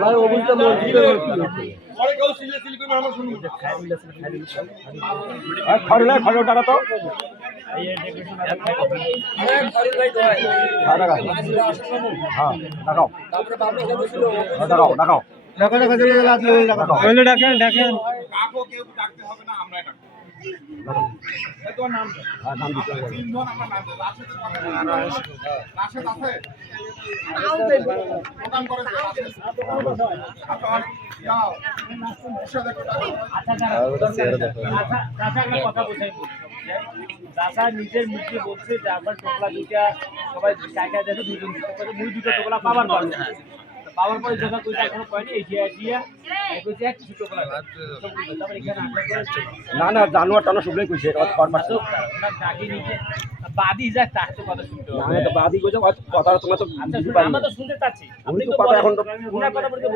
ভাই অবস্থা পরে কেউ সিলে সিল করে আমরা শুনবো খড় না খড় টাকা তো হ্যাঁ লাগাও লাগাও লাগাও ডাকেন ডাকেন কাকো কেউ ডাকতে হবে না আমরাই ডাকবো তোমার নাম নাম দিতে হবে তিনজন আমরা নাম দেব রাশেদ আছে প্রোগ্রাম করে যাও বসে দেখো দাদা নিজের মুখে বলছে যে আমার টোকলা দুইটা সবাই জায়গা দেখে দুজন দিতে পারে মুই দুটো টোকলা পাবার পারবে পাওয়ার পরে দেখা কইটা এখনো পাইনি এগিয়ে আসিয়া কইছে এক কিছু টোকলা তারপর এখানে আমরা করেছি না না জানোয়ার টানো শুকলে কইছে কথা মারছো না ডাকি নিতে বাদি যা তাতে কথা শুনতে না তো বাদি কইছো কথা তোমরা তো আচ্ছা আমরা তো শুনতে চাচ্ছি আমি তো কথা এখন তো উনার কথা বলতে